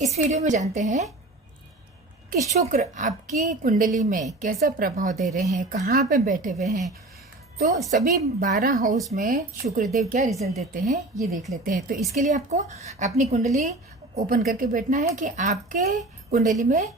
इस वीडियो में जानते हैं कि शुक्र आपकी कुंडली में कैसा प्रभाव दे रहे हैं, कहाँ पे बैठे हुए हैं। तो सभी 12 हाउस में शुक्रदेव क्या रिजल्ट देते हैं ये देख लेते हैं। तो इसके लिए आपको अपनी कुंडली ओपन करके बैठना है कि आपके कुंडली में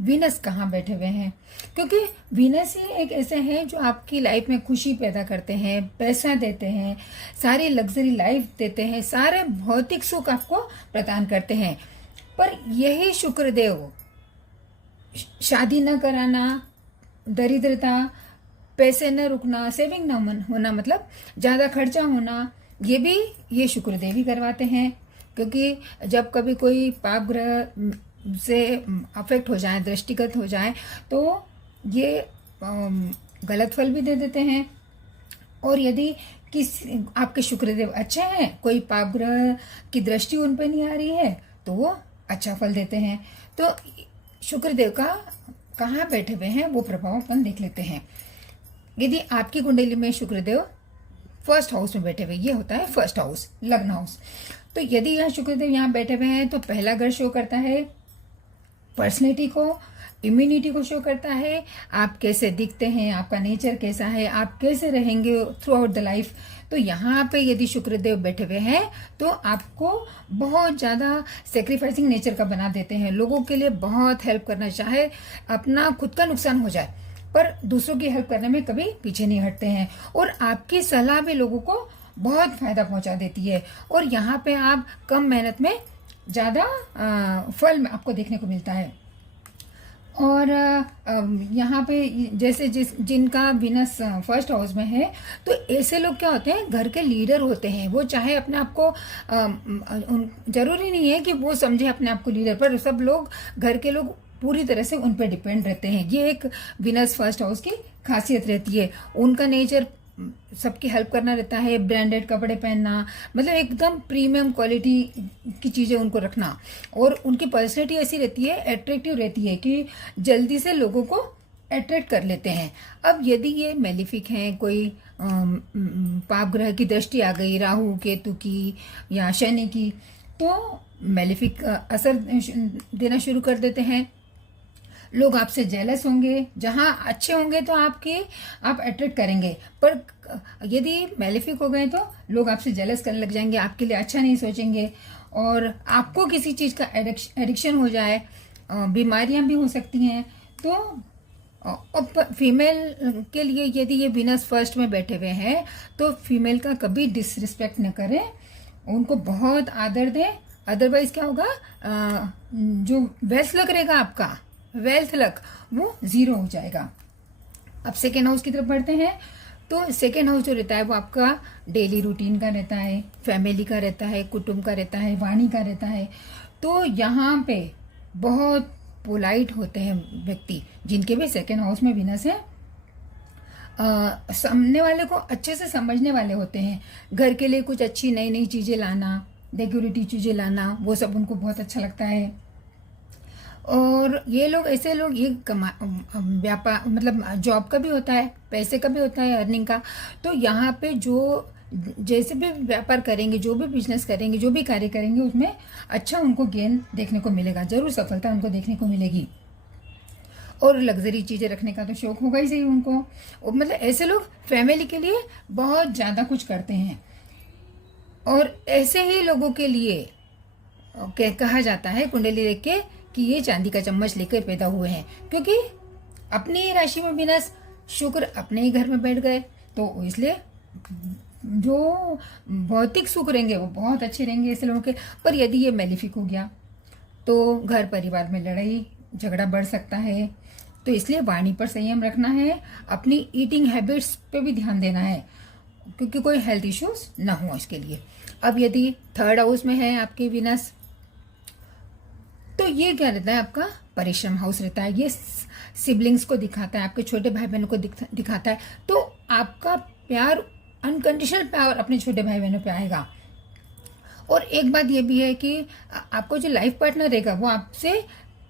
वीनस कहाँ बैठे हुए हैं, क्योंकि वीनस ही एक ऐसे हैं जो आपकी लाइफ में खुशी पैदा करते हैं, पैसा देते हैं, सारी लग्जरी लाइफ देते हैं, सारे भौतिक सुख आपको प्रदान करते हैं। पर यही शुक्रदेव शादी न कराना, दरिद्रता, पैसे न रुकना, सेविंग न होना, मतलब ज़्यादा खर्चा होना, ये शुक्रदेव ही करवाते हैं। क्योंकि जब कभी कोई पाप ग्रह से अफेक्ट हो जाए, दृष्टिगत हो जाए, तो ये गलत फल भी दे देते हैं। और यदि आपके शुक्रदेव अच्छे हैं, कोई पाप ग्रह की दृष्टि उन पर नहीं आ रही है, तो वो अच्छा फल देते हैं। तो शुक्रदेव का कहाँ बैठे हुए हैं वो प्रभाव अपन देख लेते हैं। यदि आपकी कुंडली में शुक्रदेव फर्स्ट हाउस में बैठे हुए, ये होता है फर्स्ट हाउस, लग्न हाउस। तो यदि यहाँ शुक्रदेव यहाँ बैठे हुए हैं तो पहला घर शो करता है पर्सनैलिटी को, इम्यूनिटी को शो करता है, आप कैसे दिखते हैं, आपका नेचर कैसा है, आप कैसे रहेंगे थ्रू आउट द लाइफ। तो यहाँ पे यदि शुक्रदेव बैठे हुए हैं तो आपको बहुत ज़्यादा सेक्रीफाइसिंग नेचर का बना देते हैं, लोगों के लिए बहुत हेल्प करना, चाहे अपना खुद का नुकसान हो जाए पर दूसरों की हेल्प करने में कभी पीछे नहीं हटते हैं। और आपकी सलाह भी लोगों को बहुत फायदा पहुंचा देती है। और यहाँ पे आप कम मेहनत में ज़्यादा फल आपको देखने को मिलता है। और यहाँ पे जैसे जिनका वीनस फर्स्ट हाउस में है, तो ऐसे लोग क्या होते हैं, घर के लीडर होते हैं। वो चाहे अपने आप को जरूरी नहीं है कि वो समझे अपने आप को लीडर, पर सब लोग, घर के लोग पूरी तरह से उन पर डिपेंड रहते हैं। ये एक वीनस फर्स्ट हाउस की खासियत रहती है। उनका नेचर सबकी हेल्प करना रहता है, ब्रांडेड कपड़े पहनना, मतलब एकदम प्रीमियम क्वालिटी की चीज़ें उनको रखना। और उनकी पर्सनैलिटी ऐसी रहती है, अट्रैक्टिव रहती है कि जल्दी से लोगों को अट्रैक्ट कर लेते हैं। अब यदि ये मेलिफिक हैं, कोई पाप ग्रह की दृष्टि आ गई, राहु केतु की या शनि की, तो मेलिफिक असर देना शुरू कर देते हैं। लोग आपसे जेलस होंगे, जहां अच्छे होंगे तो आप अट्रैक्ट करेंगे, पर यदि मेलिफिक हो गए तो लोग आपसे जेलस करने लग जाएंगे, आपके लिए अच्छा नहीं सोचेंगे, और आपको किसी चीज़ का एडिक्शन हो जाए, बीमारियां भी हो सकती हैं। तो फीमेल के लिए यदि ये वीनस फर्स्ट में बैठे हुए हैं तो फीमेल का कभी डिसरिस्पेक्ट न करें, उनको बहुत आदर दें। अदरवाइज क्या होगा, जो वेल्थ लग रहेगा आपका, वेल्थ लक, वो जीरो हो जाएगा। अब सेकेंड हाउस की तरफ बढ़ते हैं। तो सेकेंड हाउस जो रहता है वो आपका डेली रूटीन का रहता है, फैमिली का रहता है, कुटुंब का रहता है, वाणी का रहता है। तो यहाँ पे बहुत पोलाइट होते हैं व्यक्ति जिनके भी सेकेंड हाउस में वीनस है। सामने वाले को अच्छे से समझने वाले होते हैं। घर के लिए कुछ अच्छी नई नई चीज़ें लाना, डेकोरेटिव चीज़ें लाना, वो सब उनको बहुत अच्छा लगता है। और ये लोग, ऐसे लोग, ये व्यापार, मतलब जॉब का भी होता है, पैसे का भी होता है, अर्निंग का। तो यहाँ पे जो जैसे भी व्यापार करेंगे, जो भी बिजनेस करेंगे, जो भी कार्य करेंगे, उसमें अच्छा उनको गेन देखने को मिलेगा, जरूर सफलता उनको देखने को मिलेगी। और लग्जरी चीज़ें रखने का तो शौक होगा ही सही उनको। मतलब ऐसे लोग फैमिली के लिए बहुत ज़्यादा कुछ करते हैं। और ऐसे ही लोगों के लिए कहा जाता है कुंडली देख के कि ये चांदी का चम्मच लेकर पैदा हुए हैं, क्योंकि अपनी राशि में बिना शुक्र अपने ही घर में बैठ गए, तो इसलिए जो भौतिक सुख रहेंगे वो बहुत अच्छे रहेंगे ऐसे लोगों के। पर यदि ये मेलिफिक हो गया तो घर परिवार में लड़ाई झगड़ा बढ़ सकता है। तो इसलिए वाणी पर संयम रखना है, अपनी ईटिंग हैबिट्स पे भी ध्यान देना है, क्योंकि कोई हेल्थ इश्यूज ना हो इसके लिए। अब यदि थर्ड हाउस में है आपकी वीनस, तो ये क्या रहता है, आपका परिश्रम हाउस रहता है। ये सिबलिंग्स को दिखाता है, आपके छोटे भाई बहनों को दिखाता है। तो आपका प्यार, अनकंडीशनल प्यार अपने छोटे भाई बहनों पे आएगा। और एक बात ये भी है कि आपको जो लाइफ पार्टनर रहेगा वो आपसे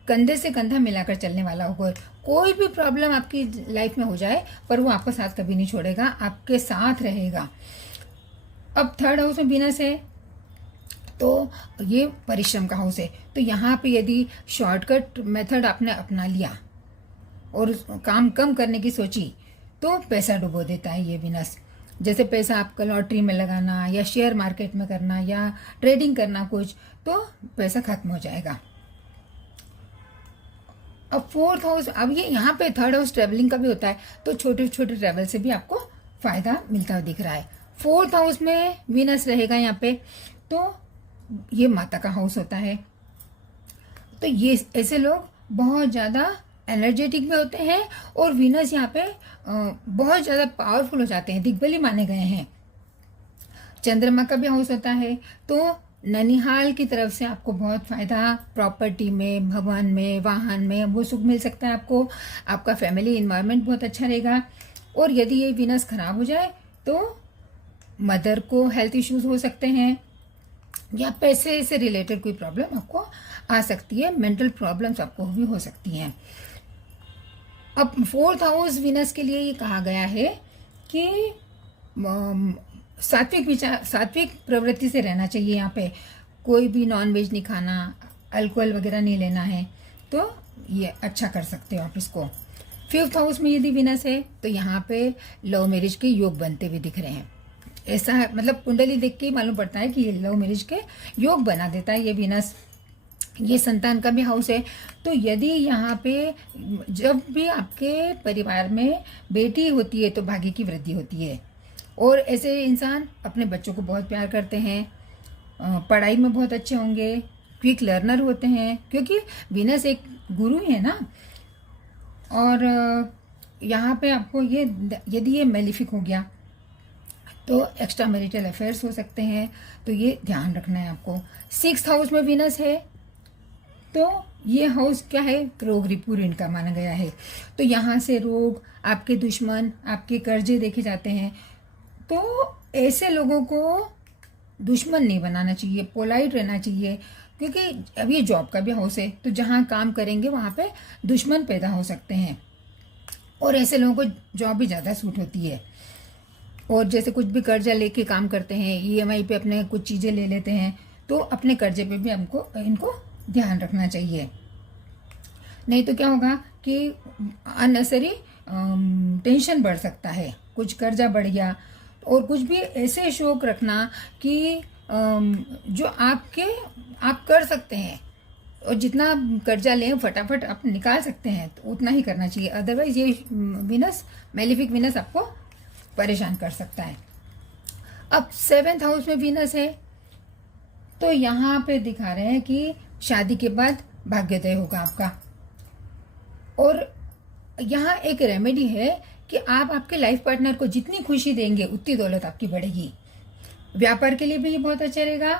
कंधे से कंधा मिलाकर चलने वाला होगा। कोई भी प्रॉब्लम आपकी लाइफ में हो जाए पर वो आपका साथ कभी नहीं छोड़ेगा, आपके साथ रहेगा। अब थर्ड हाउस में वीनस है तो ये परिश्रम का हाउस है। तो यहाँ पे यदि शॉर्टकट मेथड आपने अपना लिया और काम कम करने की सोची तो पैसा डुबो देता है ये वीनस। जैसे पैसा आपका लॉटरी में लगाना या शेयर मार्केट में करना या ट्रेडिंग करना कुछ, तो पैसा खत्म हो जाएगा। अब फोर्थ हाउस, अब ये यहाँ पे थर्ड हाउस ट्रेवलिंग का भी होता है, तो छोटे छोटे ट्रेवल से भी आपको फायदा मिलता हुआ दिख रहा है। फोर्थ हाउस में वीनस रहेगा यहाँ पे, तो ये माता का हाउस होता है। तो ये ऐसे लोग बहुत ज़्यादा एनर्जेटिक भी होते हैं और वीनस यहाँ पे बहुत ज़्यादा पावरफुल हो जाते हैं, दिग्बली माने गए हैं। चंद्रमा का भी हाउस होता है, तो ननिहाल की तरफ से आपको बहुत फायदा, प्रॉपर्टी में, भवन में, वाहन में वो सुख मिल सकता है आपको। आपका फैमिली इन्वायरमेंट बहुत अच्छा रहेगा। और यदि ये वीनस खराब हो जाए तो मदर को हेल्थ इश्यूज हो सकते हैं या पैसे से रिलेटेड कोई प्रॉब्लम आपको आ सकती है, मेंटल प्रॉब्लम्स आपको भी हो सकती हैं। अब फोर्थ हाउस वीनस के लिए ये कहा गया है कि सात्विक विचार, सात्विक प्रवृत्ति से रहना चाहिए। यहाँ पे कोई भी नॉन वेज नहीं खाना, अल्कोहल वगैरह नहीं लेना है, तो ये अच्छा कर सकते हो आप इसको। फिफ्थ हाउस में यदि वीनस है तो यहाँ पे लव मैरिज के योग बनते हुए दिख रहे हैं। ऐसा है, मतलब कुंडली देख के ही मालूम पड़ता है कि ये लव मैरिज के योग बना देता है ये वीनस। ये संतान का भी हाउस है। तो यदि यहाँ पे जब भी आपके परिवार में बेटी होती है तो भाग्य की वृद्धि होती है और ऐसे इंसान अपने बच्चों को बहुत प्यार करते हैं, पढ़ाई में बहुत अच्छे होंगे, क्विक लर्नर होते हैं, क्योंकि वीनस एक गुरु है ना। और यहाँ पे आपको ये, यदि ये मेलिफिक हो गया तो एक्स्ट्रा मैरिटल अफेयर्स हो सकते हैं, तो ये ध्यान रखना है आपको। सिक्स्थ हाउस में वीनस है तो ये हाउस क्या है, रोग रिपू ऋण का माना गया है। तो यहाँ से रोग, आपके दुश्मन, आपके कर्जे देखे जाते हैं। तो ऐसे लोगों को दुश्मन नहीं बनाना चाहिए, पोलाइट रहना चाहिए, क्योंकि अब ये जॉब का भी हाउस है, तो जहाँ काम करेंगे वहाँ पे दुश्मन पैदा हो सकते हैं और ऐसे लोगों को जॉब भी ज़्यादा सूट होती है। और जैसे कुछ भी कर्जा लेके काम करते हैं, ईएमआई पे अपने कुछ चीज़ें ले लेते हैं, तो अपने कर्जे पे भी हमको इनको ध्यान रखना चाहिए। नहीं तो क्या होगा कि अननेसेसरी टेंशन बढ़ सकता है, कुछ कर्जा बढ़ गया। और कुछ भी ऐसे शौक रखना कि जो आप कर सकते हैं और जितना कर्जा लें फटाफट आप निकाल सकते हैं, तो उतना ही करना चाहिए। अदरवाइज ये वीनस, मेलिफिक वीनस आपको परेशान कर सकता है। अब सेवेंथ हाउस में वीनस है तो यहाँ पे दिखा रहे हैं कि शादी के बाद भाग्योदय होगा आपका। और यहाँ एक रेमेडी है कि आप आपके लाइफ पार्टनर को जितनी खुशी देंगे उतनी दौलत आपकी बढ़ेगी। व्यापार के लिए भी ये बहुत अच्छा रहेगा।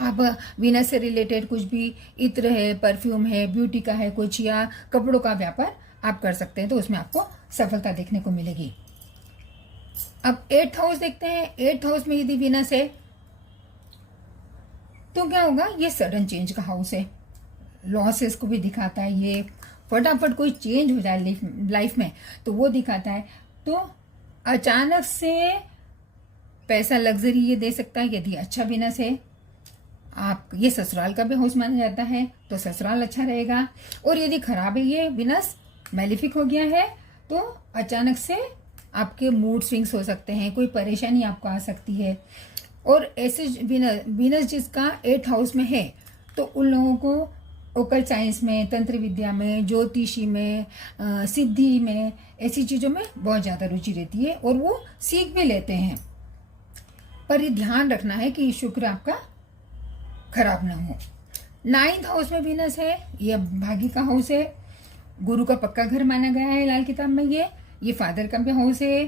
आप वीनस से रिलेटेड कुछ भी इत्र है, परफ्यूम है, ब्यूटी का है कुछ, या कपड़ों का व्यापार आप कर सकते हैं, तो उसमें आपको सफलता देखने को मिलेगी। अब एट्थ हाउस देखते हैं। एट्थ हाउस में यदि वीनस है तो क्या होगा, ये सडन चेंज का हाउस है, लॉसेस को भी दिखाता है। ये फटाफट कोई चेंज हो जाए लाइफ में तो वो दिखाता है। तो अचानक से पैसा, लग्जरी ये दे सकता है यदि अच्छा वीनस है। आप, ये ससुराल का भी हाउस माना जाता है, तो ससुराल अच्छा रहेगा। और यदि खराब है, ये वीनस मेलिफिक हो गया है, तो अचानक से आपके मूड स्विंग्स हो सकते हैं, कोई परेशानी आपको आ सकती है। और ऐसे वीनस जिसका एट्थ हाउस में है, तो उन लोगों को ओकल्ट साइंस में, तंत्र विद्या में, ज्योतिषी में, सिद्धि में, ऐसी चीज़ों में बहुत ज़्यादा रुचि रहती है और वो सीख भी लेते हैं। पर ये ध्यान रखना है कि शुक्र आपका खराब ना हो। नाइन्थ हाउस में वीनस है, ये भाग्य का हाउस है, गुरु का पक्का घर माना गया है लाल किताब में। ये फादर का भी हाउस है,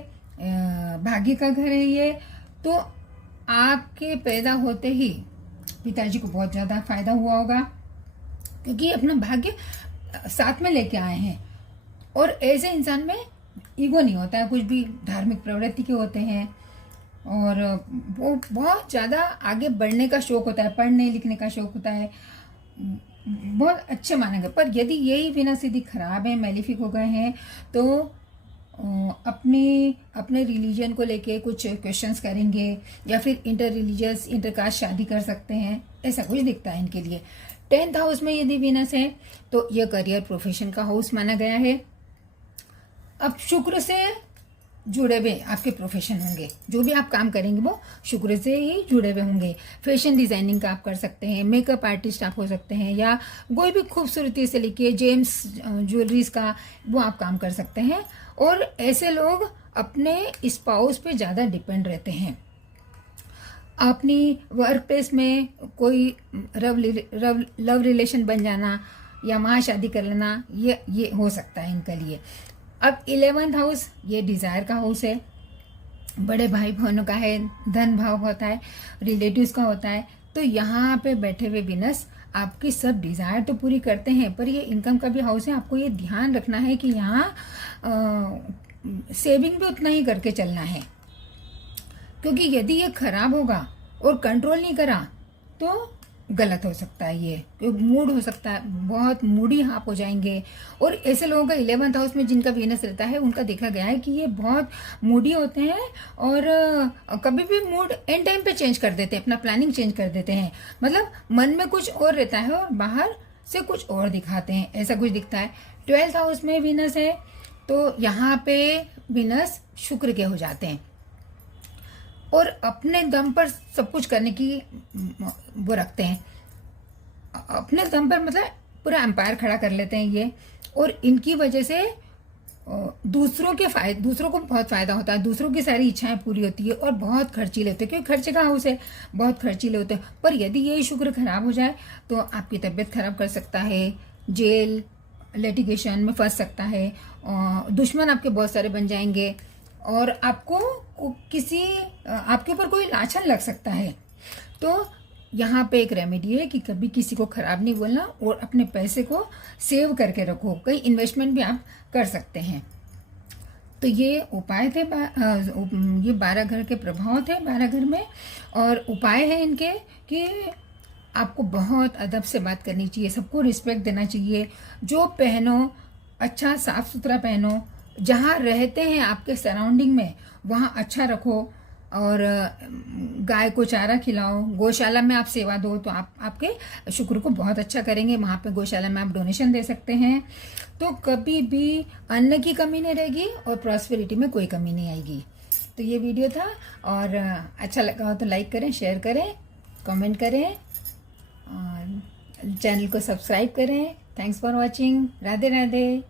भाग्य का घर है ये। तो आपके पैदा होते ही पिताजी को बहुत ज़्यादा फायदा हुआ होगा, क्योंकि अपना भाग्य साथ में लेके आए हैं। और ऐसे इंसान में ईगो नहीं होता है, कुछ भी धार्मिक प्रवृत्ति के होते हैं और वो बहुत ज़्यादा आगे बढ़ने का शौक होता है, पढ़ने लिखने का शौक होता है, बहुत अच्छे मानेंगे। पर यदि यही वीनस यदि खराब है, मेलिफिक हो गए हैं, तो अपने अपने रिलीजन को लेके कुछ क्वेश्चंस करेंगे, या फिर इंटर रिलीजियस इंटरकास्ट शादी कर सकते हैं, ऐसा कुछ दिखता है इनके लिए। 10th हाउस में यदि वीनस है तो यह करियर प्रोफेशन का हाउस माना गया है। अब शुक्र से जुड़े हुए आपके प्रोफेशन होंगे, जो भी आप काम करेंगे वो शुक्र से ही जुड़े हुए होंगे। फैशन डिजाइनिंग का आप कर सकते हैं, मेकअप आर्टिस्ट आप हो सकते हैं, या कोई भी खूबसूरती से लेके जेम्स ज्वेलरीज का वो आप काम कर सकते हैं। और ऐसे लोग अपने स्पाउस पे ज़्यादा डिपेंड रहते हैं। अपनी वर्क प्लेस में कोई लव रिलेशन बन जाना या महाशादी कर लेना, ये हो सकता है इनके लिए। अब 11th हाउस ये डिज़ायर का हाउस है, बड़े भाई बहनों का है, धन भाव होता है, रिलेटिव्स का होता है। तो यहाँ पे बैठे हुए वीनस आपकी सब डिज़ायर तो पूरी करते हैं, पर ये इनकम का भी हाउस है। आपको ये ध्यान रखना है कि यहाँ सेविंग भी उतना ही करके चलना है, क्योंकि यदि ये खराब होगा और कंट्रोल नहीं करा तो गलत हो सकता है। ये मूड हो सकता है, बहुत मूडी आप हो जाएंगे। और ऐसे लोगों का 11th हाउस में जिनका वीनस रहता है उनका देखा गया है कि ये बहुत मूडी होते हैं, और कभी भी मूड एंड टाइम पे चेंज कर देते हैं, अपना प्लानिंग चेंज कर देते हैं। मतलब मन में कुछ और रहता है और बाहर से कुछ और दिखाते हैं, ऐसा कुछ दिखता है। 12th हाउस में वीनस है तो यहाँ पे वीनस शुक्र के हो जाते हैं, और अपने दम पर सब कुछ करने की वो रखते हैं। अपने दम पर मतलब पूरा एम्पायर खड़ा कर लेते हैं ये, और इनकी वजह से दूसरों को बहुत फायदा होता है, दूसरों की सारी इच्छाएं पूरी होती है, और बहुत खर्चीले होते हैं, क्योंकि खर्चे का हाउस है, बहुत खर्चीले होते हैं। पर यदि यही शुक्र खराब हो जाए तो आपकी तबीयत खराब कर सकता है, जेल लिटिगेशन में फंस सकता है, दुश्मन आपके बहुत सारे बन जाएंगे, और आपको आपके ऊपर कोई लाछन लग सकता है। तो यहाँ पे एक रेमेडी है कि कभी किसी को खराब नहीं बोलना, और अपने पैसे को सेव करके रखो, कई इन्वेस्टमेंट भी आप कर सकते हैं। तो ये उपाय थे, ये 12 घर के प्रभाव थे 12 घर में। और उपाय है इनके कि आपको बहुत अदब से बात करनी चाहिए, सबको रिस्पेक्ट देना चाहिए, जो पहनो अच्छा साफ सुथरा पहनो, जहाँ रहते हैं आपके सराउंडिंग में वहाँ अच्छा रखो, और गाय को चारा खिलाओ, गौशाला में आप सेवा दो तो आपके शुक्र को बहुत अच्छा करेंगे। वहाँ पे गौशाला में आप डोनेशन दे सकते हैं, तो कभी भी अन्न की कमी नहीं रहेगी और प्रॉस्पेरिटी में कोई कमी नहीं आएगी। तो ये वीडियो था, और अच्छा लगा हो तो लाइक करें, शेयर करें, कमेंट करें, और चैनल को सब्सक्राइब करें। Thanks for watching. Radhe Radhe.